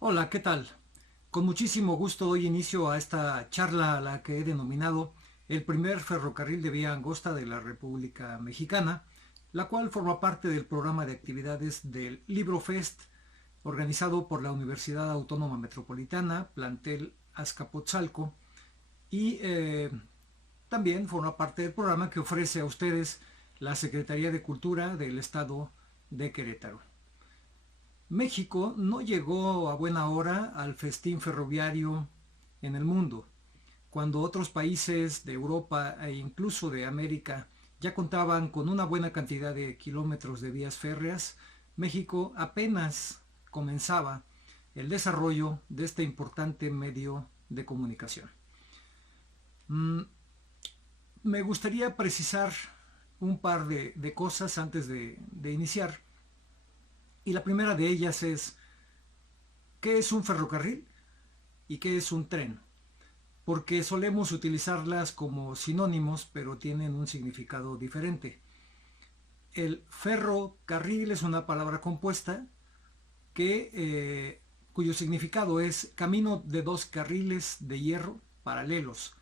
Hola, ¿qué tal? Con muchísimo gusto doy inicio a esta charla a la que he denominado el primer ferrocarril de vía angosta de la República Mexicana, la cual forma parte del programa de actividades del Libro Fest organizado por la Universidad Autónoma Metropolitana, plantel Azcapotzalco, y también forma parte del programa que ofrece a ustedes la Secretaría de Cultura del Estado de Querétaro. México no llegó a buena hora al festín ferroviario en el mundo, cuando otros países de Europa e incluso de América ya contaban con una buena cantidad de kilómetros de vías férreas. México apenas comenzaba el desarrollo de este importante medio de comunicación. Mm, Me gustaría precisar un par de cosas antes de iniciar, y la primera de ellas es: ¿qué es un ferrocarril y qué es un tren? Porque solemos utilizarlas como sinónimos, pero tienen un significado diferente. El ferrocarril es una palabra compuesta cuyo significado es camino de dos carriles de hierro paralelos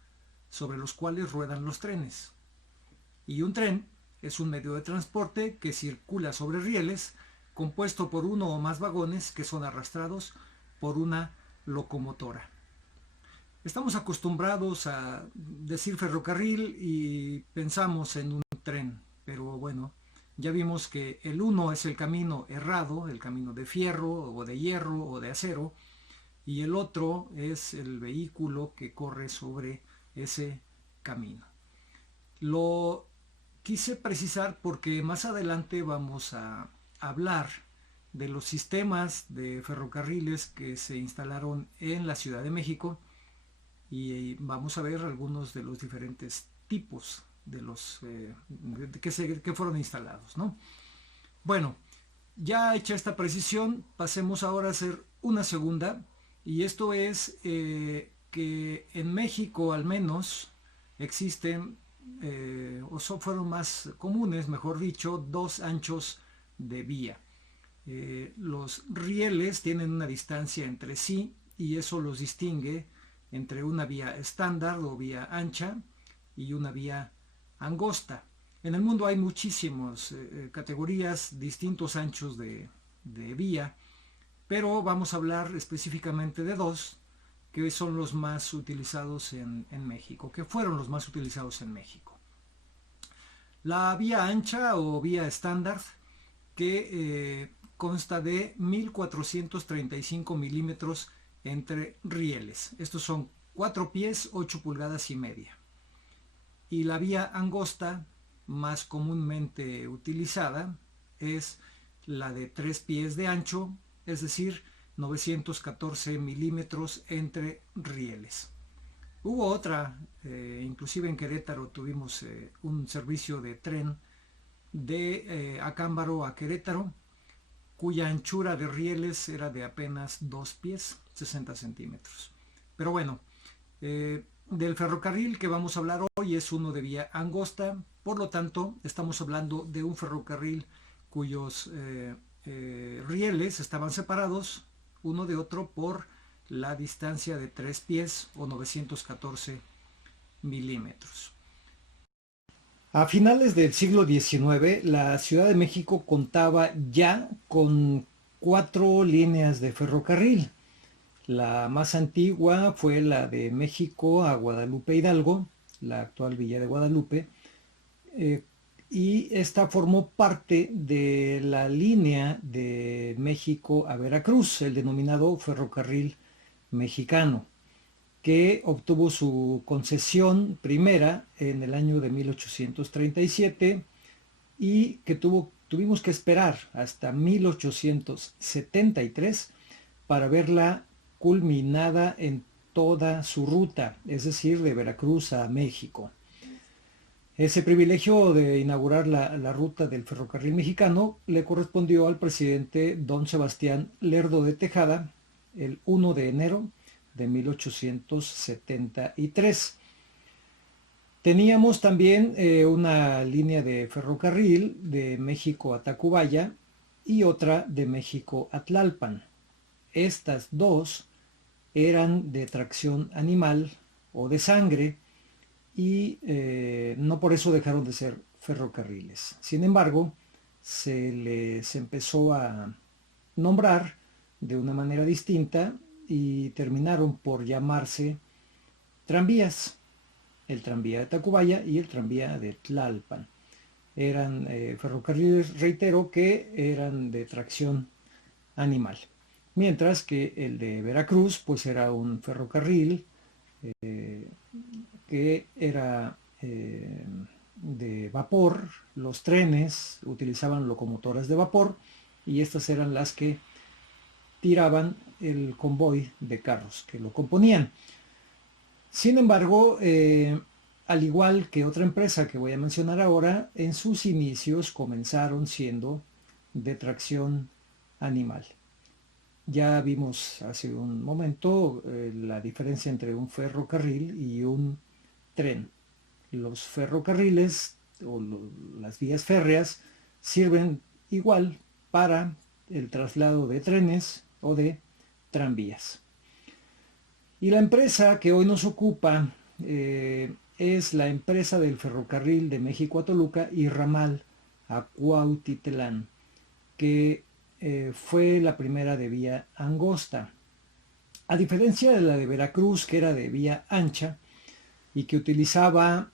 sobre los cuales ruedan los trenes. Y un tren es un medio de transporte que circula sobre rieles, compuesto por uno o más vagones que son arrastrados por una locomotora. Estamos acostumbrados a decir ferrocarril y pensamos en un tren, pero bueno, ya vimos que el uno es el camino errado, el camino de fierro o de hierro o de acero, y el otro es el vehículo que corre sobre ese camino. Lo quise precisar porque más adelante vamos a hablar de los sistemas de ferrocarriles que se instalaron en la Ciudad de México, y vamos a ver algunos de los diferentes tipos de los que fueron instalados, ¿no? Bueno, ya hecha esta precisión, pasemos ahora a hacer una segunda, y esto es que en México al menos existen, fueron más comunes, mejor dicho, dos anchos de vía. Los rieles tienen una distancia entre sí y eso los distingue entre una vía estándar o vía ancha y una vía angosta. En el mundo hay muchísimas categorías, distintos anchos de vía, pero vamos a hablar específicamente de dos que son los más utilizados en México, que fueron los más utilizados en México. La vía ancha o vía estándar, que consta de 1435 milímetros entre rieles. Estos son 4 pies, 8 pulgadas y media. Y la vía angosta, más comúnmente utilizada, es la de 3 pies de ancho, es decir, 914 milímetros entre rieles. Hubo otra, inclusive en Querétaro tuvimos un servicio de tren de Acámbaro a Querétaro, cuya anchura de rieles era de apenas 2 pies, 60 centímetros. Pero bueno, del ferrocarril que vamos a hablar hoy es uno de vía angosta, por lo tanto estamos hablando de un ferrocarril cuyos rieles estaban separados uno de otro por la distancia de 3 pies o 914 milímetros. A finales del siglo XIX, la Ciudad de México contaba ya con 4 líneas de ferrocarril. La más antigua fue la de México a Guadalupe Hidalgo, la actual Villa de Guadalupe, eh, y esta formó parte de la línea de México a Veracruz, el denominado ferrocarril mexicano, que obtuvo su concesión primera en el año de 1837 y que tuvimos que esperar hasta 1873 para verla culminada en toda su ruta, es decir, de Veracruz a México. Ese privilegio de inaugurar la ruta del ferrocarril mexicano le correspondió al presidente don Sebastián Lerdo de Tejada el 1 de enero de 1873. Teníamos también una línea de ferrocarril de México a Tacubaya y otra de México a Tlalpan. estas dos eran de tracción animal o de sangre y no por eso dejaron de ser ferrocarriles. Sin embargo, se les empezó a nombrar de una manera distinta y terminaron por llamarse tranvías, el tranvía de Tacubaya y el tranvía de Tlalpan. Eran ferrocarriles, reitero, que eran de tracción animal. Mientras que el de Veracruz, pues era un ferrocarril que era de vapor. Los trenes utilizaban locomotoras de vapor y estas eran las que tiraban el convoy de carros que lo componían. Sin embargo, al igual que otra empresa que voy a mencionar ahora, en sus inicios comenzaron siendo de tracción animal. Ya vimos hace un momento la diferencia entre un ferrocarril y un tren. Los ferrocarriles o las vías férreas sirven igual para el traslado de trenes o de tranvías. Y la empresa que hoy nos ocupa es la empresa del ferrocarril de México a Toluca y ramal a Cuautitlán, que fue la primera de vía angosta. A diferencia de la de Veracruz, que era de vía ancha y que utilizaba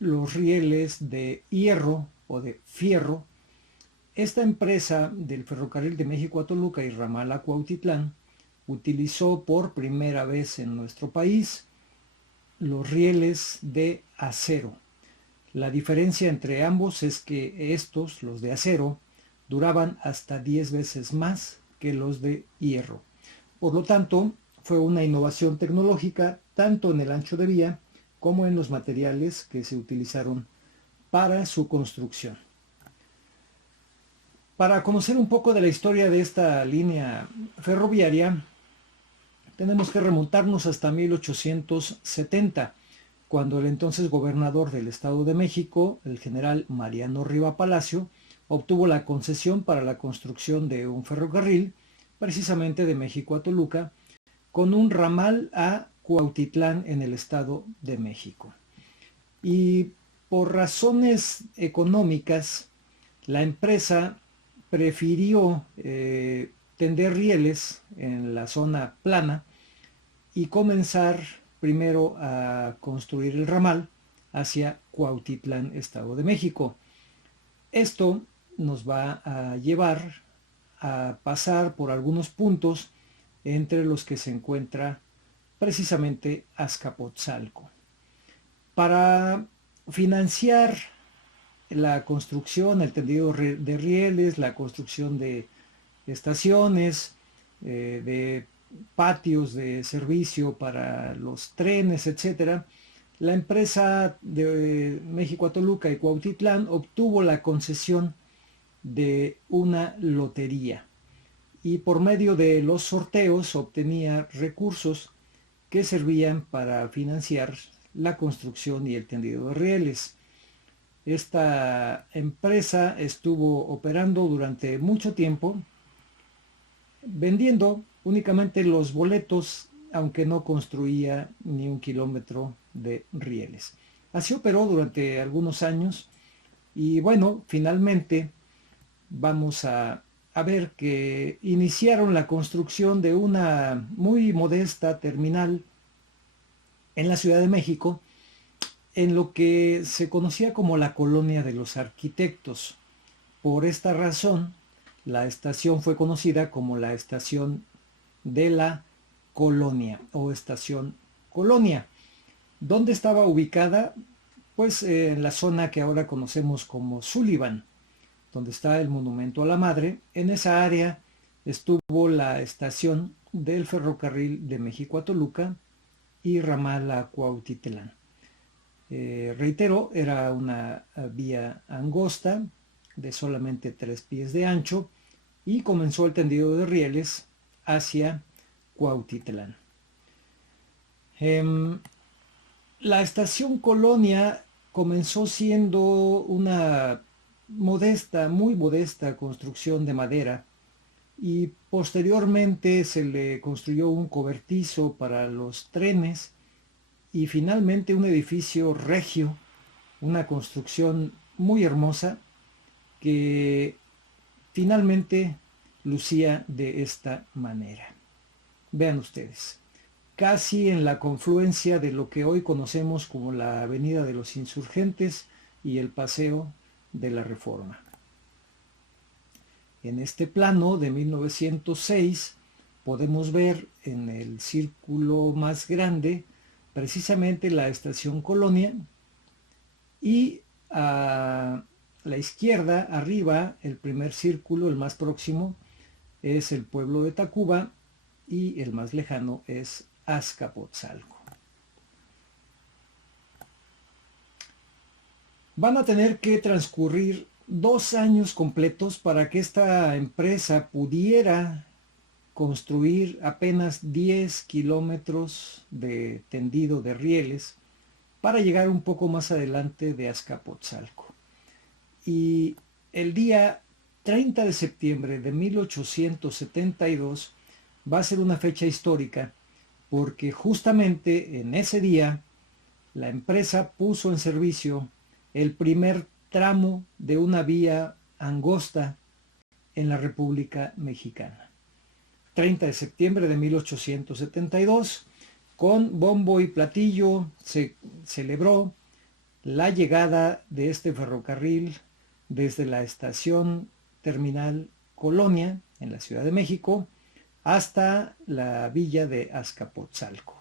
los rieles de hierro o de fierro, esta empresa del ferrocarril de México a Toluca y ramal a Cuautitlán utilizó por primera vez en nuestro país los rieles de acero. La diferencia entre ambos es que estos, los de acero, duraban hasta 10 veces más que los de hierro. Por lo tanto, fue una innovación tecnológica tanto en el ancho de vía como en los materiales que se utilizaron para su construcción. Para conocer un poco de la historia de esta línea ferroviaria, tenemos que remontarnos hasta 1870, cuando el entonces gobernador del Estado de México, el general Mariano Riva Palacio, obtuvo la concesión para la construcción de un ferrocarril, precisamente de México a Toluca, con un ramal a Cuautitlán en el Estado de México. Y por razones económicas, la empresa prefirió tender rieles en la zona plana y comenzar primero a construir el ramal hacia Cuautitlán, Estado de México. Esto nos va a llevar a pasar por algunos puntos entre los que se encuentra precisamente Azcapotzalco. Para financiar la construcción, el tendido de rieles, la construcción de estaciones, de patios de servicio para los trenes, etcétera, la empresa de México a Toluca y Cuautitlán obtuvo la concesión de una lotería y por medio de los sorteos obtenía recursos que servían para financiar la construcción y el tendido de rieles. Esta empresa estuvo operando durante mucho tiempo, vendiendo únicamente los boletos, aunque no construía ni un kilómetro de rieles. Así operó durante algunos años y bueno, finalmente vamos a ver que iniciaron la construcción de una muy modesta terminal en la Ciudad de México, en lo que se conocía como la Colonia de los Arquitectos. Por esta razón, la estación fue conocida como la Estación de la Colonia o Estación Colonia. ¿Dónde estaba ubicada? Pues en la zona que ahora conocemos como Sullivan, donde está el Monumento a la Madre. En esa área estuvo la estación del ferrocarril de México a Toluca y ramal a Cuautitlán. Reitero, era una vía angosta de solamente 3 pies de ancho y comenzó el tendido de rieles hacia Cuautitlán. La estación Colonia comenzó siendo una modesta, muy modesta construcción de madera y posteriormente se le construyó un cobertizo para los trenes y finalmente un edificio regio, una construcción muy hermosa que finalmente lucía de esta manera. Vean ustedes, casi en la confluencia de lo que hoy conocemos como la Avenida de los Insurgentes y el Paseo de la Reforma. En este plano de 1906 podemos ver en el círculo más grande precisamente la estación Colonia y a la izquierda, arriba, el primer círculo, el más próximo, es el pueblo de Tacuba y el más lejano es Azcapotzalco. Van a tener que transcurrir 2 años completos para que esta empresa pudiera construir apenas 10 kilómetros de tendido de rieles para llegar un poco más adelante de Azcapotzalco. Y el día 30 de septiembre de 1872 va a ser una fecha histórica porque justamente en ese día la empresa puso en servicio el primer tramo de una vía angosta en la República Mexicana. 30 de septiembre de 1872, con bombo y platillo se celebró la llegada de este ferrocarril desde la estación terminal Colonia en la Ciudad de México hasta la villa de Azcapotzalco.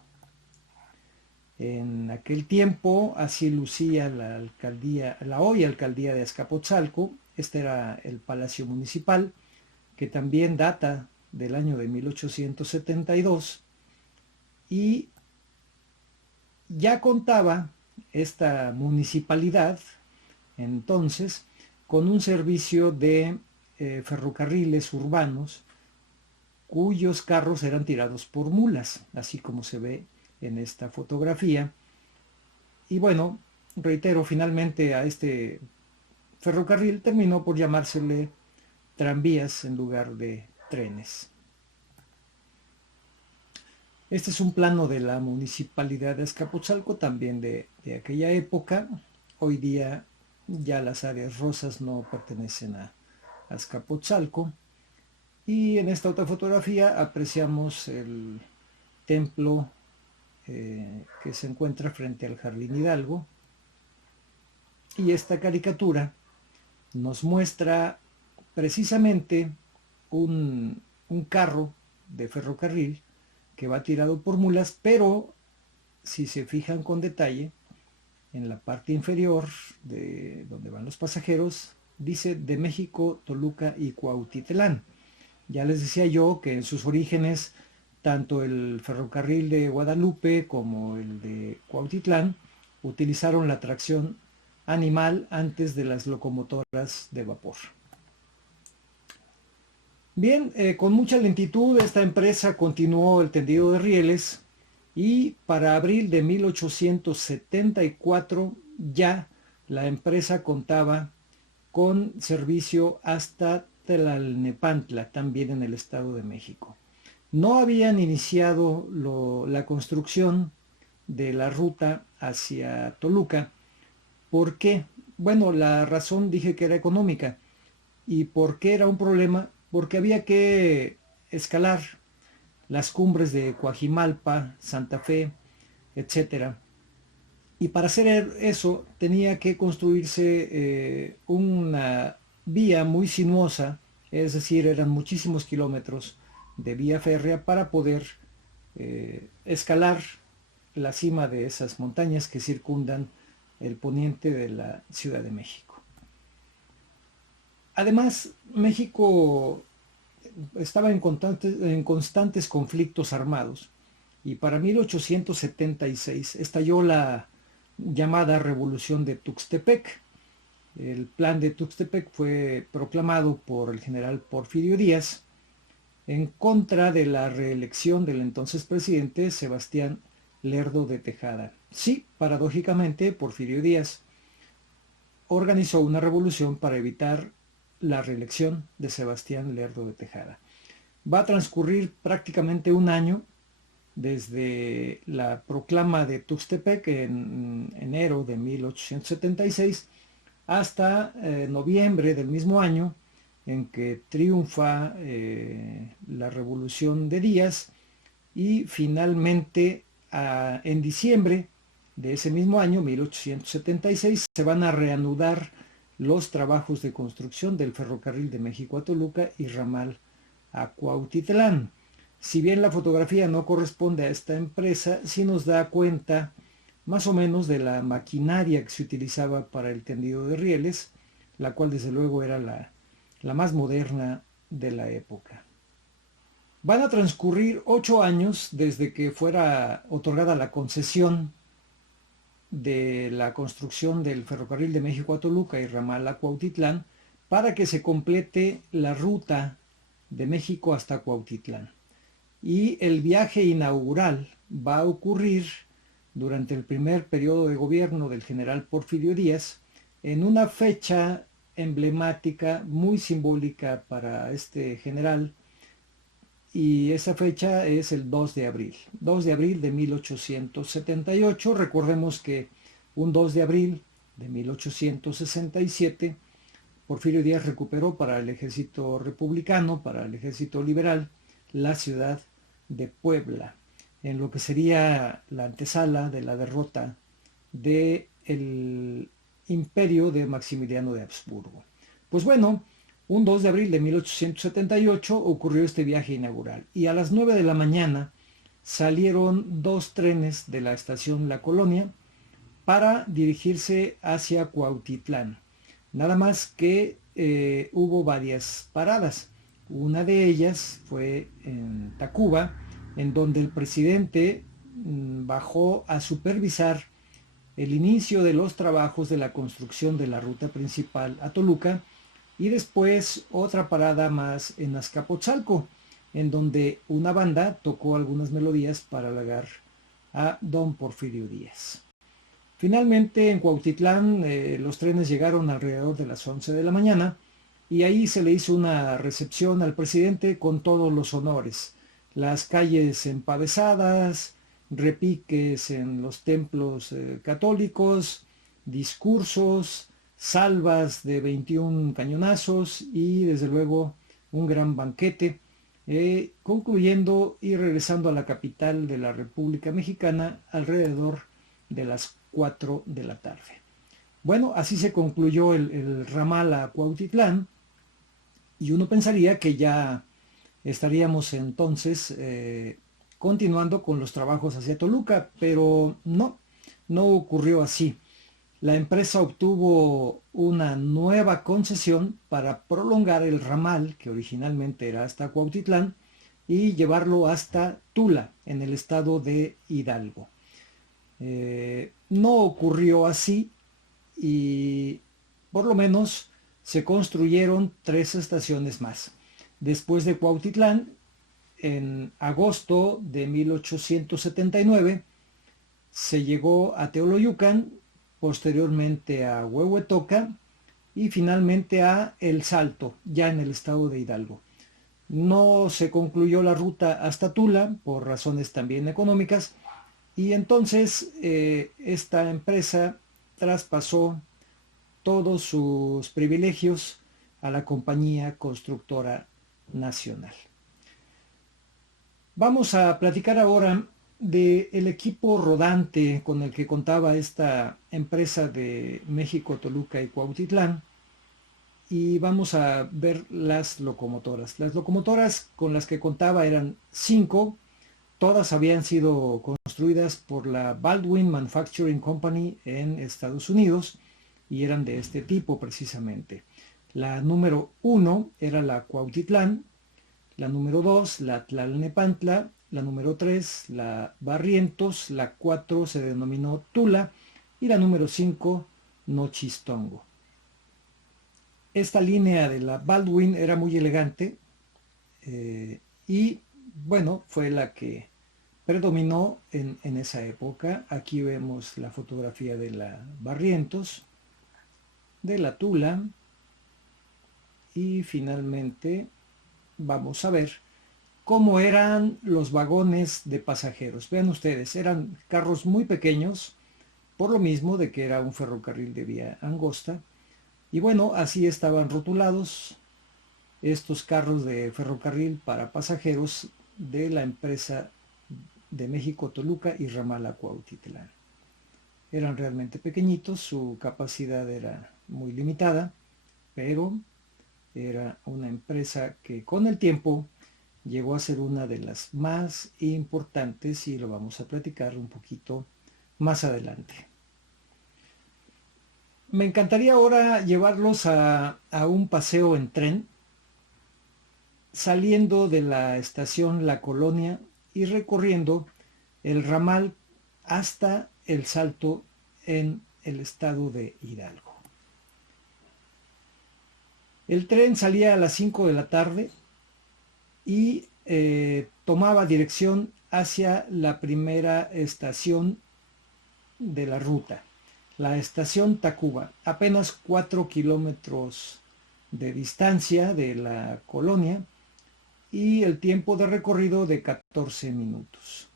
En aquel tiempo así lucía la alcaldía, la hoy alcaldía de Azcapotzalco. Este era el Palacio Municipal, que también data del año de 1872 y ya contaba esta municipalidad entonces con un servicio de ferrocarriles urbanos cuyos carros eran tirados por mulas, así como se ve en esta fotografía. Y bueno, reitero, finalmente a este ferrocarril terminó por llamársele tranvías en lugar de trenes. Este es un plano de la municipalidad de Azcapotzalco, también de aquella época. Hoy día ya las áreas rosas no pertenecen a Azcapotzalco. Y en esta otra fotografía apreciamos el templo que se encuentra frente al Jardín Hidalgo. Y esta caricatura nos muestra precisamente un carro de ferrocarril que va tirado por mulas, pero si se fijan con detalle, en la parte inferior de donde van los pasajeros, dice de México, Toluca y Cuautitlán. Ya les decía yo que en sus orígenes, tanto el ferrocarril de Guadalupe como el de Cuautitlán utilizaron la tracción animal antes de las locomotoras de vapor. Bien, con mucha lentitud esta empresa continuó el tendido de rieles y para abril de 1874 ya la empresa contaba con servicio hasta Tlalnepantla, también en el Estado de México. No habían iniciado la construcción de la ruta hacia Toluca. ¿Por qué? Bueno, la razón dije que era económica. ¿Y por qué era un problema? Porque había que escalar las cumbres de Coajimalpa, Santa Fe, etcétera. Y para hacer eso tenía que construirse una vía muy sinuosa, es decir, eran muchísimos kilómetros de vía férrea para poder escalar la cima de esas montañas que circundan el poniente de la Ciudad de México. Además, México estaba en constantes conflictos armados y para 1876 estalló la llamada Revolución de Tuxtepec. El plan de Tuxtepec fue proclamado por el general Porfirio Díaz en contra de la reelección del entonces presidente Sebastián Lerdo de Tejada. Sí, paradójicamente, Porfirio Díaz organizó una revolución para evitar la reelección de Sebastián Lerdo de Tejada. Va a transcurrir prácticamente un año desde la proclama de Tuxtepec en enero de 1876 hasta noviembre del mismo año, en que triunfa la Revolución de Díaz, y finalmente en diciembre de ese mismo año, 1876, se van a reanudar los trabajos de construcción del ferrocarril de México a Toluca y ramal a Cuautitlán. Si bien la fotografía no corresponde a esta empresa, sí nos da cuenta más o menos de la maquinaria que se utilizaba para el tendido de rieles, la cual desde luego era la más moderna de la época. Van a transcurrir 8 años desde que fuera otorgada la concesión de la construcción del ferrocarril de México a Toluca y ramal a Cuautitlán para que se complete la ruta de México hasta Cuautitlán. Y el viaje inaugural va a ocurrir durante el primer periodo de gobierno del general Porfirio Díaz en una fecha emblemática muy simbólica para este general, y esa fecha es el 2 de abril. 2 de abril de 1878. Recordemos que un 2 de abril de 1867 Porfirio Díaz recuperó para el ejército republicano, para el ejército liberal, la ciudad de Puebla, en lo que sería la antesala de la derrota del imperio de Maximiliano de Habsburgo. Pues bueno, un 2 de abril de 1878 ocurrió este viaje inaugural, y a las 9 de la mañana salieron 2 trenes de la estación La Colonia para dirigirse hacia Cuautitlán. Nada más que hubo varias paradas. Una de ellas fue en Tacuba, en donde el presidente bajó a supervisar el inicio de los trabajos de la construcción de la ruta principal a Toluca, y después otra parada más en Azcapotzalco, en donde una banda tocó algunas melodías para halagar a don Porfirio Díaz. Finalmente en Cuautitlán los trenes llegaron alrededor de las 11 de la mañana, y ahí se le hizo una recepción al presidente con todos los honores. Las calles empavesadas, repiques en los templos católicos, discursos, salvas de 21 cañonazos y desde luego un gran banquete, concluyendo y regresando a la capital de la República Mexicana alrededor de las 4 de la tarde. Bueno, así se concluyó el ramal a Cuautitlán, y uno pensaría que ya estaríamos entonces continuando con los trabajos hacia Toluca, pero no ocurrió así. La empresa obtuvo una nueva concesión para prolongar el ramal, que originalmente era hasta Cuautitlán, y llevarlo hasta Tula, en el estado de Hidalgo. No ocurrió así, y por lo menos se construyeron 3 estaciones más. Después de Cuautitlán, en agosto de 1879, se llegó a Teoloyucan, posteriormente a Huehuetoca y finalmente a El Salto, ya en el estado de Hidalgo. No se concluyó la ruta hasta Tula por razones también económicas, y entonces esta empresa traspasó todos sus privilegios a la Compañía Constructora Nacional. Vamos a platicar ahora del equipo rodante con el que contaba esta empresa de México, Toluca y Cuautitlán, y vamos a ver las locomotoras. Las locomotoras con las que contaba eran 5, todas habían sido construidas por la Baldwin Manufacturing Company en Estados Unidos y eran de este tipo precisamente. La número 1 era la Cuautitlán, la número 2 la Tlalnepantla, la número 3 la Barrientos, la 4 se denominó Tula y la número 5 Nochistongo. Esta línea de la Baldwin era muy elegante y bueno, fue la que predominó en esa época. Aquí vemos la fotografía de la Barrientos, de la Tula, y finalmente vamos a ver cómo eran los vagones de pasajeros. Vean ustedes, eran carros muy pequeños, por lo mismo de que era un ferrocarril de vía angosta. Y bueno, así estaban rotulados estos carros de ferrocarril para pasajeros de la empresa de México Toluca y Ramal a Cuautitlán. Eran realmente pequeñitos, su capacidad era muy limitada, pero era una empresa que con el tiempo llegó a ser una de las más importantes y lo vamos a platicar un poquito más adelante. Me encantaría ahora llevarlos a un paseo en tren, saliendo de la estación La Colonia y recorriendo el ramal hasta el Salto en el estado de Hidalgo. El tren salía a las 5 de la tarde y tomaba dirección hacia la primera estación de la ruta, la estación Tacuba, apenas 4 kilómetros de distancia de la colonia y el tiempo de recorrido de 14 minutos.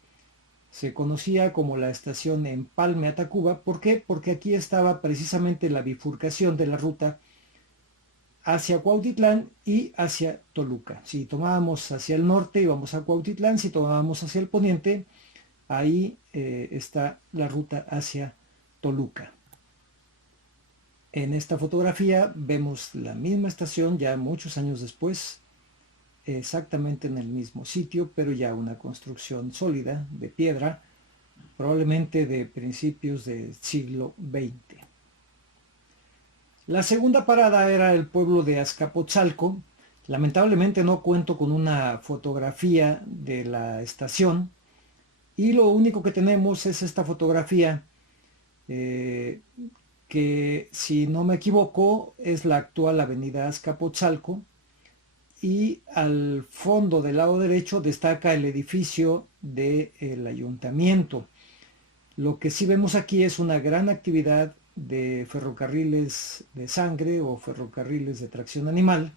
Se conocía como la estación Empalme a Tacuba. ¿Por qué? Porque aquí estaba precisamente la bifurcación de la ruta hacia Cuautitlán y hacia Toluca. Si tomábamos hacia el norte íbamos a Cuautitlán, si tomábamos hacia el poniente, ahí está la ruta hacia Toluca. En esta fotografía vemos la misma estación ya muchos años después, exactamente en el mismo sitio, pero ya una construcción sólida de piedra, probablemente de principios del siglo XX. La segunda parada era el pueblo de Azcapotzalco. Lamentablemente no cuento con una fotografía de la estación y lo único que tenemos es esta fotografía que, si no me equivoco, es la actual avenida Azcapotzalco, y al fondo del lado derecho destaca el edificio del ayuntamiento. Lo que sí vemos aquí es una gran actividad de ferrocarriles de sangre o ferrocarriles de tracción animal,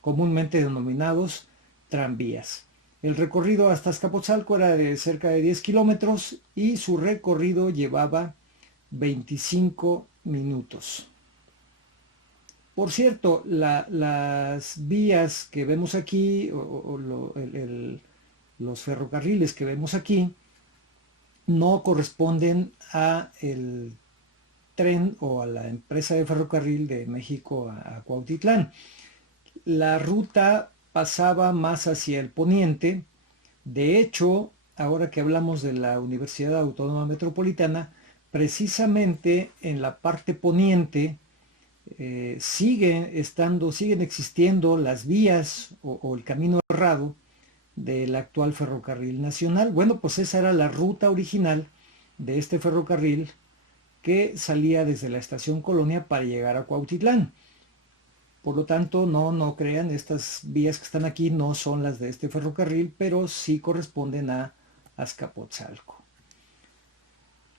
comúnmente denominados tranvías. El recorrido hasta Azcapotzalco era de cerca de 10 kilómetros y su recorrido llevaba 25 minutos. Por cierto, las vías que vemos aquí, los ferrocarriles que vemos aquí, no corresponden a el tren o a la empresa de ferrocarril de México a Cuautitlán. La ruta pasaba más hacia el poniente. De hecho, ahora que hablamos de la Universidad Autónoma Metropolitana, precisamente en la parte poniente siguen existiendo las vías o el camino errado del actual ferrocarril nacional. Bueno, pues esa era la ruta original de este ferrocarril que salía desde la estación Colonia para llegar a Cuautitlán. Por lo tanto, no crean, estas vías que están aquí no son las de este ferrocarril, pero sí corresponden a Azcapotzalco.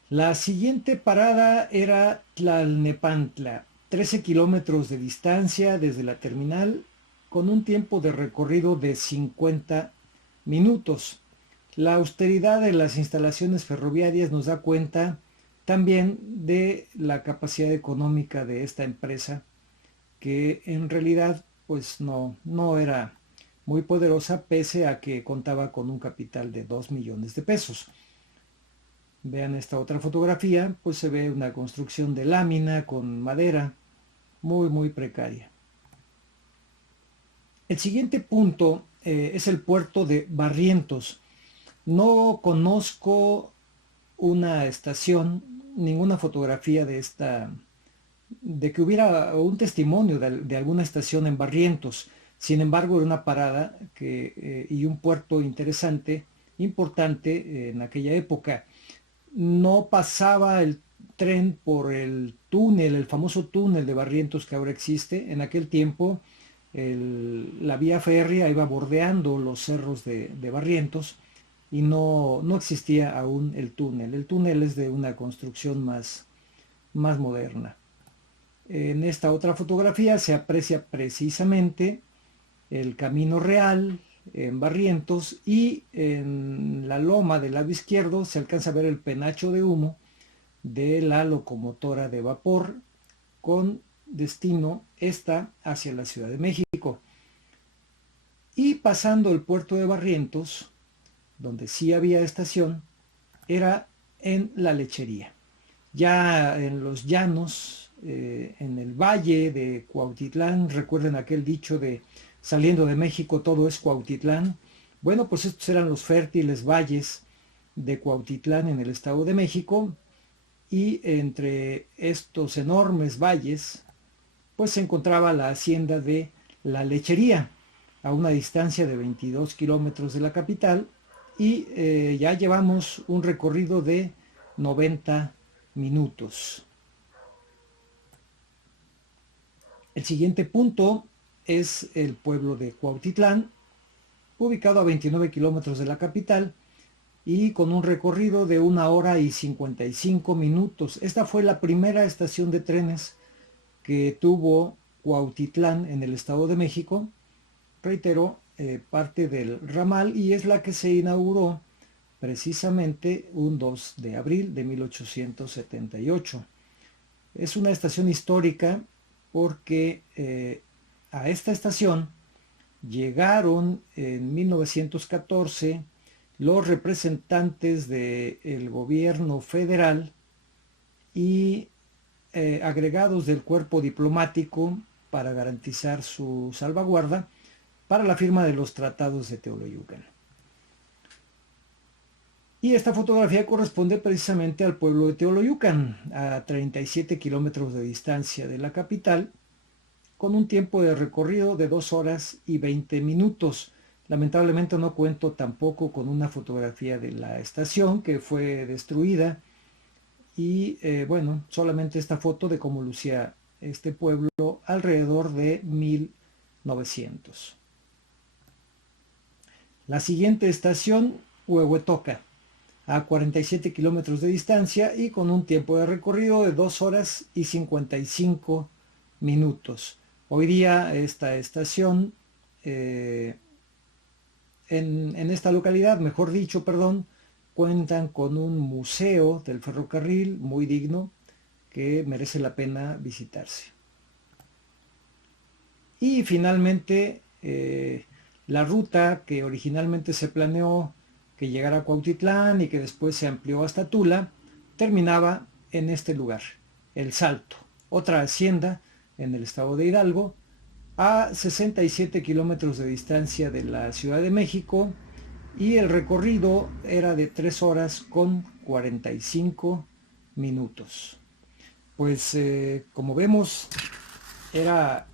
La siguiente parada era Tlalnepantla, 13 kilómetros de distancia desde la terminal, con un tiempo de recorrido de 50 minutos. La austeridad de las instalaciones ferroviarias nos da cuenta también de la capacidad económica de esta empresa, que en realidad pues no era muy poderosa, pese a que contaba con un capital de 2 millones de pesos. Vean esta otra fotografía, pues se ve una construcción de lámina con madera, muy precaria. El siguiente punto es el puerto de Barrientos. No conozco una estación, ninguna fotografía de que hubiera un testimonio de alguna estación en Barrientos. Sin embargo, era una parada y un puerto interesante, importante en aquella época. No pasaba el tren por el túnel, el famoso túnel de Barrientos que ahora existe. En aquel tiempo la vía férrea iba bordeando los cerros de Barrientos y no existía aún el túnel. El túnel es de una construcción más moderna. En esta otra fotografía se aprecia precisamente el camino real, en Barrientos, y en la loma del lado izquierdo se alcanza a ver el penacho de humo de la locomotora de vapor con destino esta hacia la Ciudad de México. Y pasando el puerto de Barrientos, donde sí había estación, era en la lechería. Ya en los llanos, en el valle de Cuautitlán, recuerden aquel dicho de saliendo de México todo es Cuautitlán. Bueno, pues estos eran los fértiles valles de Cuautitlán en el Estado de México, y entre estos enormes valles pues se encontraba la hacienda de La Lechería, a una distancia de 22 kilómetros de la capital, y ya llevamos un recorrido de 90 minutos. El siguiente punto es el pueblo de Cuautitlán, ubicado a 29 kilómetros de la capital y con un recorrido de 1 hora y 55 minutos. Esta fue la primera estación de trenes que tuvo Cuautitlán en el Estado de México, reitero, parte del ramal, y es la que se inauguró precisamente un 2 de abril de 1878. Es una estación histórica porque a esta estación llegaron en 1914 los representantes del gobierno federal y agregados del cuerpo diplomático para garantizar su salvaguarda para la firma de los tratados de Teoloyucan. Y esta fotografía corresponde precisamente al pueblo de Teoloyucan, a 37 kilómetros de distancia de la capital, con un tiempo de recorrido de 2 horas y 20 minutos. Lamentablemente no cuento tampoco con una fotografía de la estación, que fue destruida, y bueno, solamente esta foto de cómo lucía este pueblo alrededor de 1900. La siguiente estación, Huehuetoca, a 47 kilómetros de distancia y con un tiempo de recorrido de 2 horas y 55 minutos. Hoy día esta estación, en esta localidad, mejor dicho, perdón, cuentan con un museo del ferrocarril muy digno que merece la pena visitarse. Y finalmente, la ruta que originalmente se planeó que llegara a Cuautitlán y que después se amplió hasta Tula, terminaba en este lugar, El Salto, otra hacienda en el estado de Hidalgo, a 67 kilómetros de distancia de la Ciudad de México, y el recorrido era de 3 horas con 45 minutos. Pues como vemos, era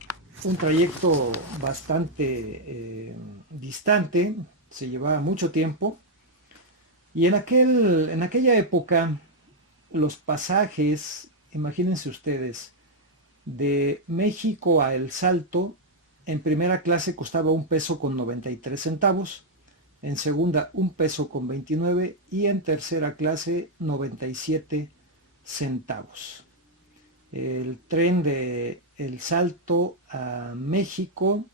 un trayecto bastante distante, se llevaba mucho tiempo, y en aquella época los pasajes, imagínense ustedes, de México a El Salto, en primera clase costaba 1 peso con 93 centavos, en segunda 1 peso con 29 y en tercera clase 97 centavos. El tren de El Salto a México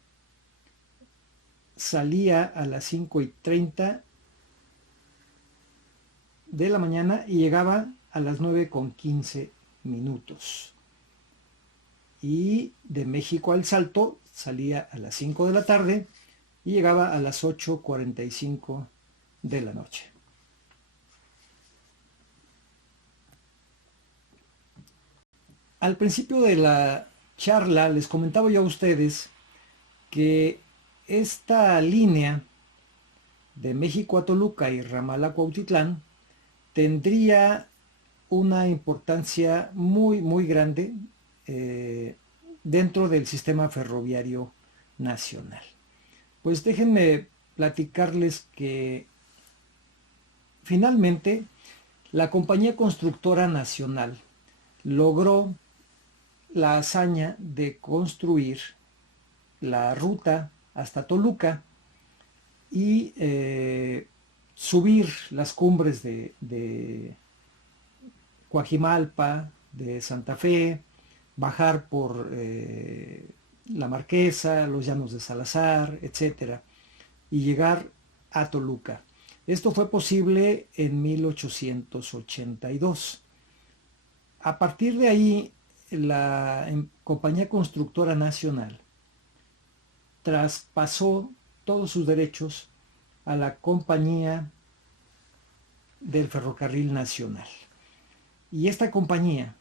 salía a las 5:30 de la mañana y llegaba a las 9:15 minutos. Y de México al Salto salía a las 5 de la tarde y llegaba a las 8:45 de la noche. Al principio de la charla les comentaba yo a ustedes que esta línea de México a Toluca y ramal a Cuautitlán tendría una importancia muy, muy grande dentro del sistema ferroviario nacional. Pues déjenme platicarles que finalmente la Compañía Constructora Nacional logró la hazaña de construir la ruta hasta Toluca y subir las cumbres de Coajimalpa, de Santa Fe, bajar por la Marquesa, los Llanos de Salazar, etcétera, y llegar a Toluca. Esto fue posible en 1882. A partir de ahí, la Compañía Constructora Nacional traspasó todos sus derechos a la Compañía del Ferrocarril Nacional. Y esta compañía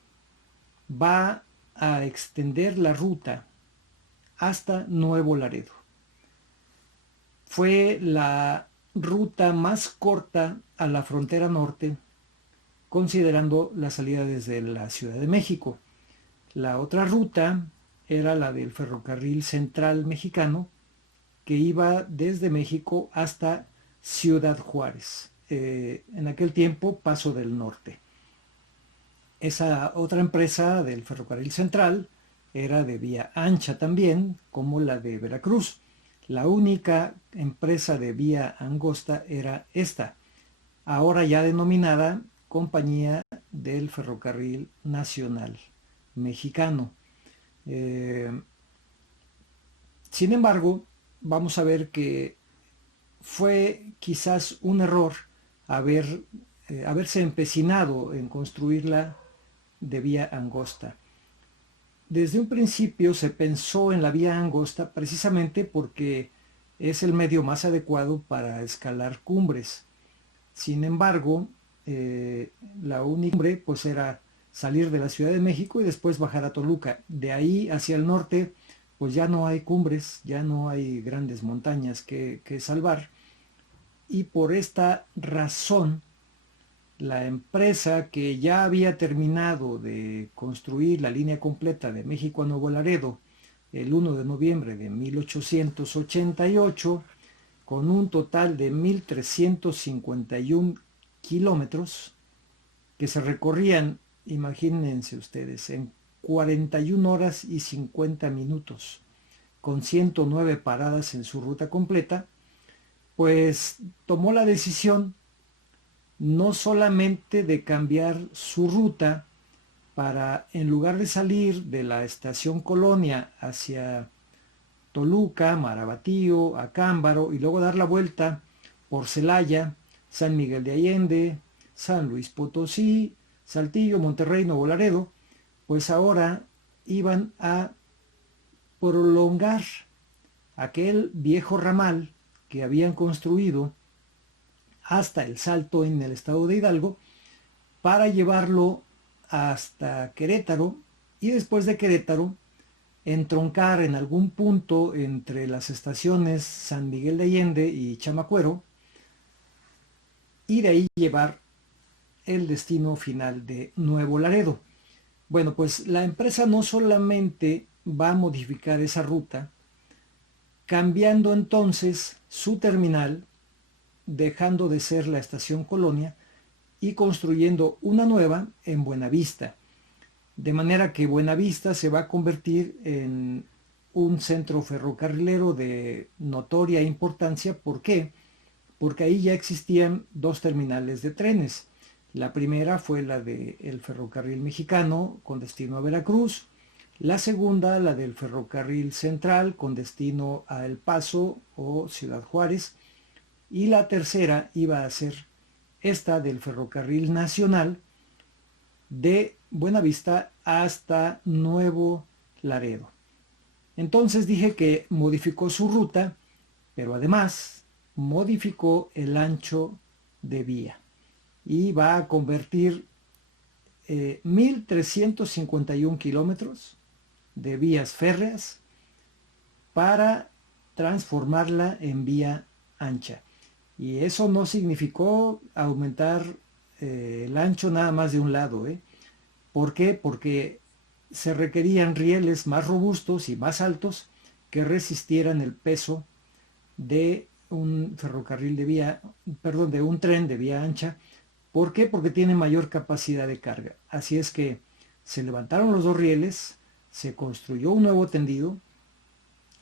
va a extender la ruta hasta Nuevo Laredo. Fue la ruta más corta a la frontera norte, considerando la salida desde la Ciudad de México. La otra ruta era la del Ferrocarril Central Mexicano, que iba desde México hasta Ciudad Juárez, en aquel tiempo Paso del Norte. Esa otra empresa del Ferrocarril Central era de vía ancha también, como la de Veracruz. La única empresa de vía angosta era esta, ahora ya denominada Compañía del Ferrocarril Nacional Mexicano. Sin embargo, vamos a ver que fue quizás un error haberse empecinado en construirla de vía angosta. Desde un principio se pensó en la vía angosta precisamente porque es el medio más adecuado para escalar cumbres. Sin embargo, la única cumbre pues era salir de la Ciudad de México y después bajar a Toluca. De ahí hacia el norte pues ya no hay cumbres, ya no hay grandes montañas que salvar. Y por esta razón, la empresa que ya había terminado de construir la línea completa de México a Nuevo Laredo el 1 de noviembre de 1888, con un total de 1.351 kilómetros, que se recorrían, imagínense ustedes, en 41 horas y 50 minutos, con 109 paradas en su ruta completa, pues tomó la decisión no solamente de cambiar su ruta para, en lugar de salir de la estación Colonia hacia Toluca, Marabatío, Acámbaro y luego dar la vuelta por Celaya, San Miguel de Allende, San Luis Potosí, Saltillo, Monterrey, Nuevo Laredo, pues ahora iban a prolongar aquel viejo ramal que habían construido hasta El Salto en el estado de Hidalgo para llevarlo hasta Querétaro y después de Querétaro entroncar en algún punto entre las estaciones San Miguel de Allende y Chamacuero y de ahí llevar el destino final de Nuevo Laredo. Bueno, pues la empresa no solamente va a modificar esa ruta, cambiando entonces su terminal, dejando de ser la estación Colonia y construyendo una nueva en Buenavista. De manera que Buenavista se va a convertir en un centro ferrocarrilero de notoria importancia. ¿Por qué? Porque ahí ya existían dos terminales de trenes. La primera fue la del Ferrocarril Mexicano con destino a Veracruz. La segunda, la del Ferrocarril Central con destino a El Paso o Ciudad Juárez. Y la tercera iba a ser esta del Ferrocarril Nacional de Buenavista hasta Nuevo Laredo. Entonces dije que modificó su ruta, pero además modificó el ancho de vía y va a convertir 1.351 kilómetros de vías férreas para transformarla en vía ancha. Y eso no significó aumentar el ancho nada más de un lado. ¿Por qué? Porque se requerían rieles más robustos y más altos que resistieran el peso de un ferrocarril de vía, perdón, de un tren de vía ancha. ¿Por qué? Porque tiene mayor capacidad de carga. Así es que se levantaron los dos rieles, se construyó un nuevo tendido,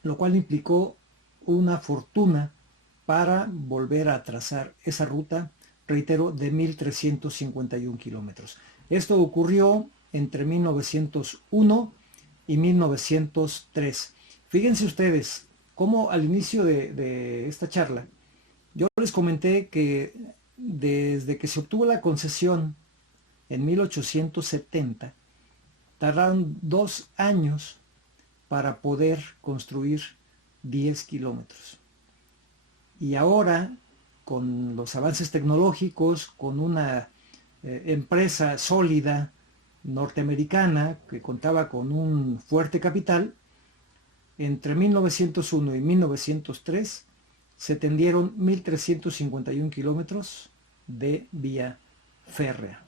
lo cual implicó una fortuna para volver a trazar esa ruta, reitero, de 1.351 kilómetros. Esto ocurrió entre 1901 y 1903. Fíjense ustedes, como al inicio de esta charla, yo les comenté que desde que se obtuvo la concesión en 1870, tardaron 2 años para poder construir 10 kilómetros. Y ahora, con los avances tecnológicos, con una empresa sólida norteamericana que contaba con un fuerte capital, entre 1901 y 1903 se tendieron 1.351 kilómetros de vía férrea.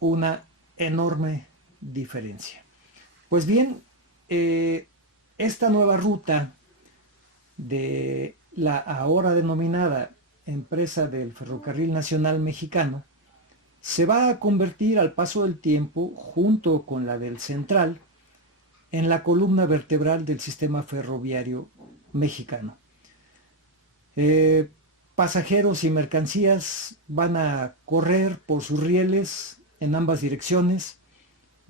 Una enorme diferencia. Pues bien, esta nueva ruta de la ahora denominada empresa del Ferrocarril Nacional Mexicano se va a convertir al paso del tiempo, junto con la del Central, en la columna vertebral del sistema ferroviario mexicano. Pasajeros y mercancías van a correr por sus rieles en ambas direcciones,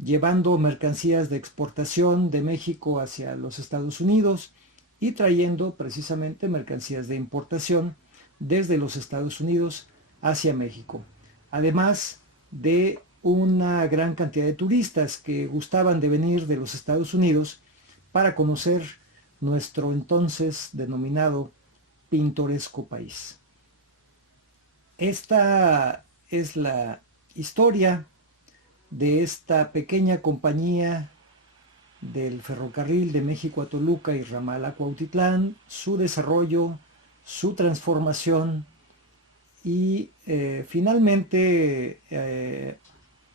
llevando mercancías de exportación de México hacia los Estados Unidos y trayendo precisamente mercancías de importación desde los Estados Unidos hacia México. Además de una gran cantidad de turistas que gustaban de venir de los Estados Unidos para conocer nuestro entonces denominado pintoresco país. Esta es la historia de esta pequeña compañía del ferrocarril de México a Toluca y ramal a Cuautitlán, su desarrollo, su transformación y finalmente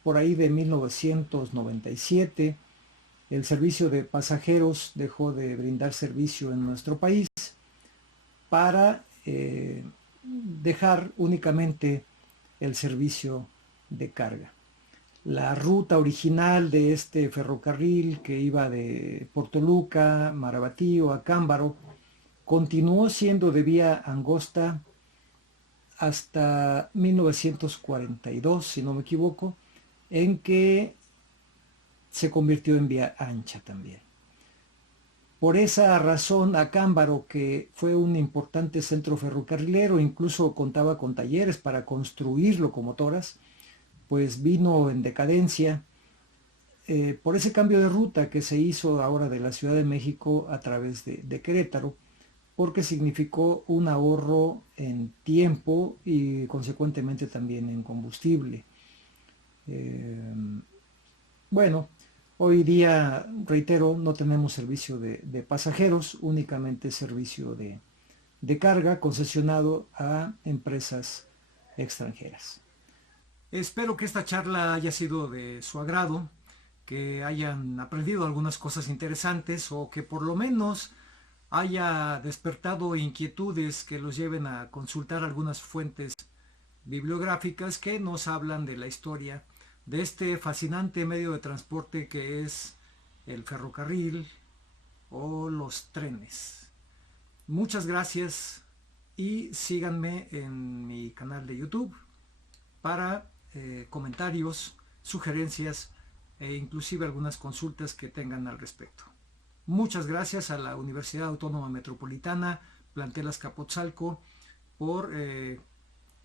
por ahí de 1997 el servicio de pasajeros dejó de brindar servicio en nuestro país para dejar únicamente el servicio de carga. La ruta original de este ferrocarril que iba de Toluca, Marabatío a Cámbaro continuó siendo de vía angosta hasta 1942, si no me equivoco, en que se convirtió en vía ancha también. Por esa razón, Acámbaro, que fue un importante centro ferrocarrilero, incluso contaba con talleres para construir locomotoras, pues vino en decadencia por ese cambio de ruta que se hizo ahora de la Ciudad de México a través de Querétaro, porque significó un ahorro en tiempo y consecuentemente también en combustible. Bueno, hoy día, reitero, no tenemos servicio de pasajeros, únicamente servicio de carga concesionado a empresas extranjeras. Espero que esta charla haya sido de su agrado, que hayan aprendido algunas cosas interesantes o que por lo menos haya despertado inquietudes que los lleven a consultar algunas fuentes bibliográficas que nos hablan de la historia de este fascinante medio de transporte que es el ferrocarril o los trenes. Muchas gracias y síganme en mi canal de YouTube para comentarios, sugerencias e inclusive algunas consultas que tengan al respecto. Muchas gracias a la Universidad Autónoma Metropolitana, Plantel Azcapotzalco, por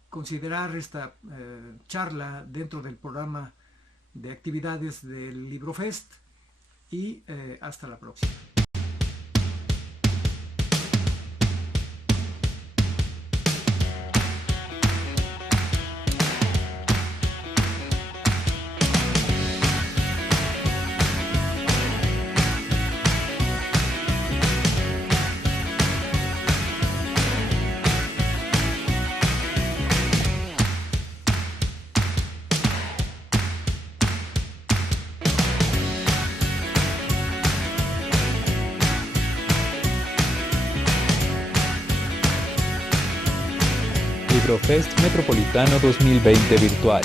considerar esta charla dentro del programa de actividades del LibroFest y hasta la próxima. LibroFest Metropolitano 2020 virtual.